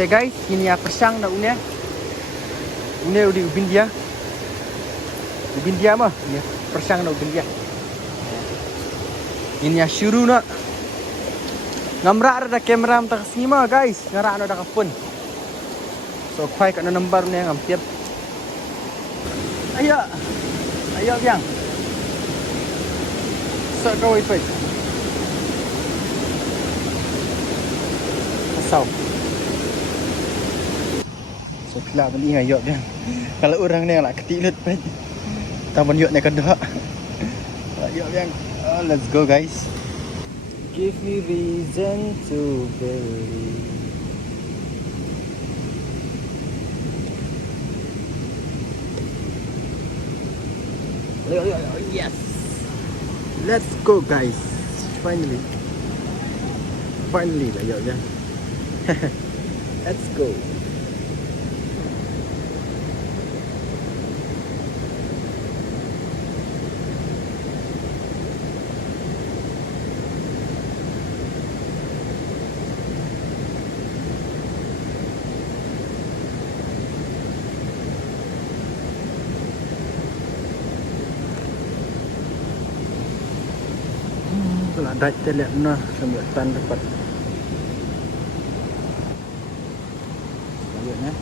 Okay guys, ini ya persang dah unya. Ini udah ubin dia. Ubin dia mah, ini persang dah ubin dia. Ini ya syuru nak. Ngamra ada kamera mata kesini mah guys, ngara ada kapun. So kuai kat nomor ni ngam tiap. Ayo. Ayo biang. So go itu. Asal. So kelak beli ayo biang. Kalau orang ni lah ketilut pun. Taman yuk ni kedua. Ayo biang. Oh, let's go guys. Give me reason to believe. Yes. Let's go guys. Finally. Finally lah ya. Let's go. Kalau ada telek nah sambutan dapat. Selanjutnya